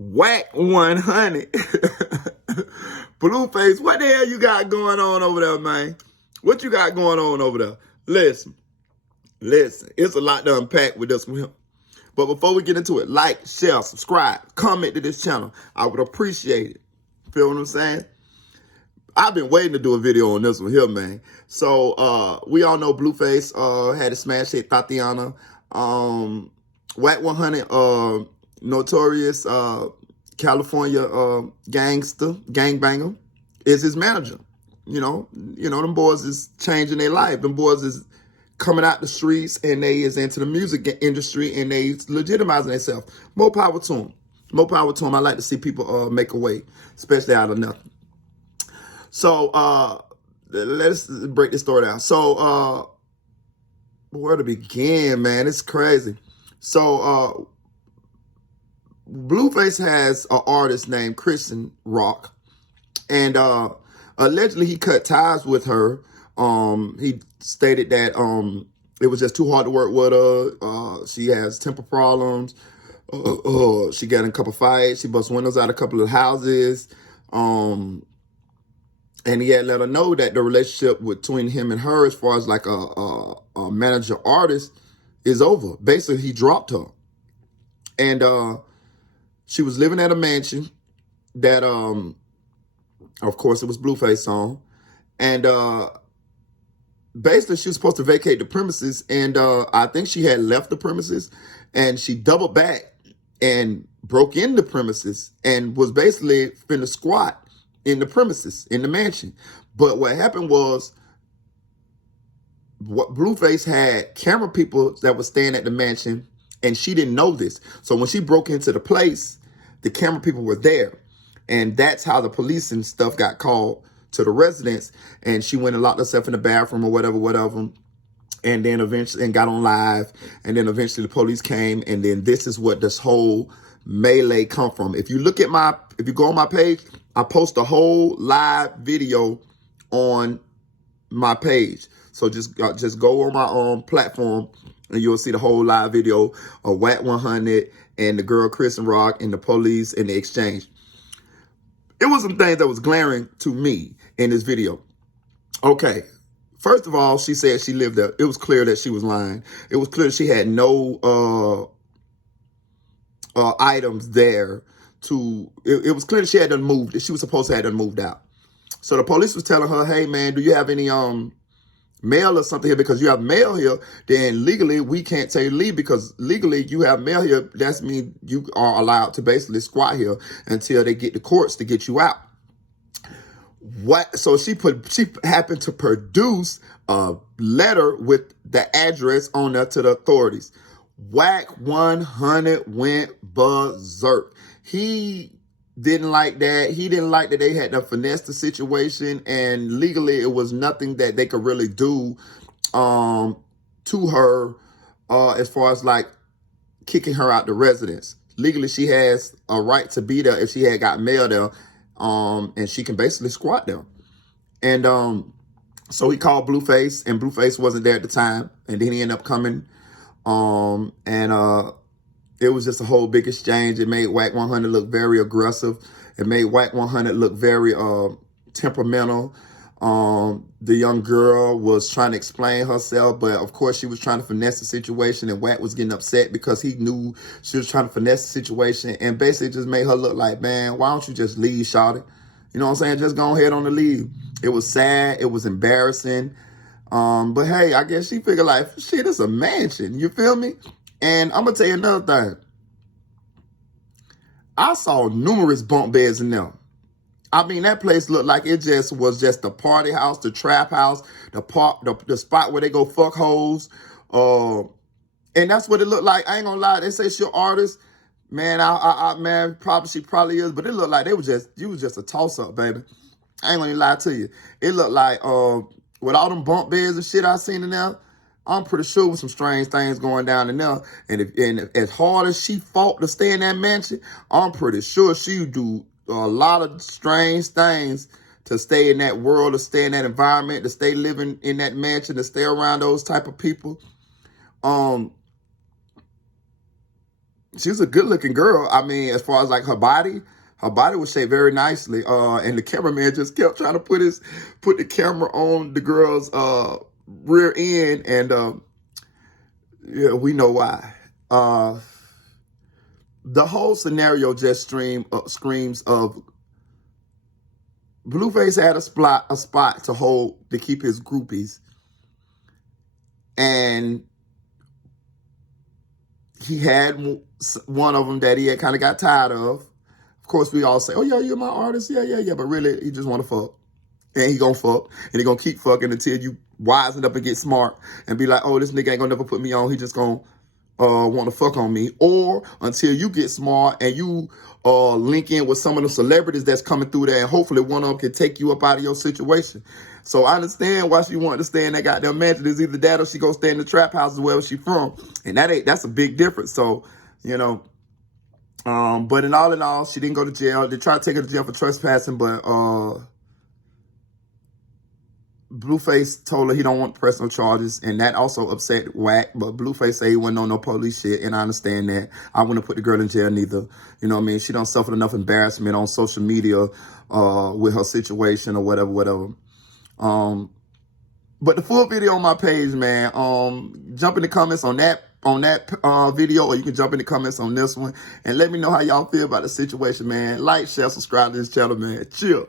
Wack 100. Blueface, what the hell you got going on over there, man? What you got going on over there? Listen, it's a lot to unpack with this one. But before we get into it, like, share, subscribe, comment to this channel. I would appreciate it. Feel what I'm saying? I've been waiting to do a video on this one here, man. So we all know Blueface had a smash hit, Tatiana. Wack 100, notorious California gangbanger, is his manager. You know, them boys is changing their life. Them boys is coming out the streets and they is into the music industry and they legitimizing themselves. More power to them. More power to them. I like to see people make a way, especially out of nothing. So let's break this story down. So where to begin, man? It's crazy. So Blueface has an artist named Christian Rock, and allegedly he cut ties with her. He stated that it was just too hard to work with her. She has temper problems. She got in a couple fights. She bust windows out of a couple of houses. And he had let her know that the relationship between him and her, as far as like a manager artist, is over. Basically, he dropped her. And she was living at a mansion that, of course, it was Blueface song. And basically, she was supposed to vacate the premises. And I think she had left the premises. And she doubled back and broke in the premises and was basically finna squat in the premises, in the mansion. But what happened was, what Blueface had camera people that were staying at the mansion, and she didn't know this. So when she broke into the place, the camera people were there. And that's how the police and stuff got called to the residence. And she went and locked herself in the bathroom or whatever. And then eventually, and got on live. And then eventually the police came. And then this is what this whole melee come from. If you look at if you go on my page, I post a whole live video on my page. So just go on my own platform and you'll see the whole live video of Wack 100 and the girl Christian Rock and the police and the exchange. It was some things that was glaring to me in this video. Okay. First of all, she said she lived there. It was clear that she was lying. It was clear she had no items there to, it was clear that she had done moved, that she was supposed to have done moved out. So the police was telling her, hey man, do you have any mail or something here? Because you have mail here, then legally we can't tell you to leave, because legally you have mail here. That's mean you are allowed to basically squat here until they get the courts to get you out. What? So she happened to produce a letter with the address on there to the authorities. Wack 100 went berserk. He didn't like that. He didn't like that they had to finesse the situation, and legally it was nothing that they could really do to her as far as like kicking her out the residence. Legally, she has a right to be there if she had got mail there, and she can basically squat there. And so he called Blueface, and Blueface wasn't there at the time, and then he ended up coming. It was just a whole big exchange. It made Wack 100 look very aggressive. It made Wack 100 look very temperamental. The young girl was trying to explain herself, but of course she was trying to finesse the situation, and Wack was getting upset because he knew she was trying to finesse the situation, and basically just made her look like, man, why don't you just leave, shawty? You know what I'm saying? Just go ahead on the leave. It was sad. It was embarrassing. But hey, I guess she figured like, shit, it's a mansion. You feel me? And I'm going to tell you another thing. I saw numerous bunk beds in there. I mean, that place looked like it just was just the party house, the trap house, the spot where they go fuck hoes. And that's what it looked like. I ain't gonna lie. They say she an artist. Man, man, she probably is. But it looked like you was just a toss-up, baby. I ain't gonna lie to you. It looked like, with all them bunk beds and shit I seen in there, I'm pretty sure with some strange things going down in there. And if as hard as she fought to stay in that mansion, I'm pretty sure she would do a lot of strange things to stay in that world, to stay in that environment, to stay living in that mansion, to stay around those type of people. she was a good looking girl. I mean, as far as like her body was shaped very nicely. And the cameraman just kept trying to put the camera on the girl's rear end, and yeah, we know why. The whole scenario just screams of Blueface had a spot to keep his groupies, and he had one of them that he had kind of got tired of. Of course, we all say, "Oh yeah, you're my artist, yeah," but really, he just want to fuck, and he gonna fuck, and he gonna keep fucking until you wisen up and get smart and be like, "Oh, this nigga ain't gonna never put me on. He just gonna want to fuck on me," or until you get smart and you link in with some of the celebrities that's coming through there, and hopefully one of them can take you up out of your situation. So I understand why she wanted to stay in that goddamn mansion. It's either that or she go stay in the trap house wherever she from, and that's a big difference. So, you know, but in all, she didn't go to jail. They tried to take her to jail for trespassing, but Blueface told her he don't want personal charges, and that also upset Wack. But Blueface said he wasn't on no police shit, and I understand that. I wouldn't put the girl in jail neither. You know what I mean? She done suffered enough embarrassment on social media with her situation or whatever. But the full video on my page, man. Jump in the comments on that video, or you can jump in the comments on this one and let me know how y'all feel about the situation, man. Like, share, subscribe to this channel, man. Chill.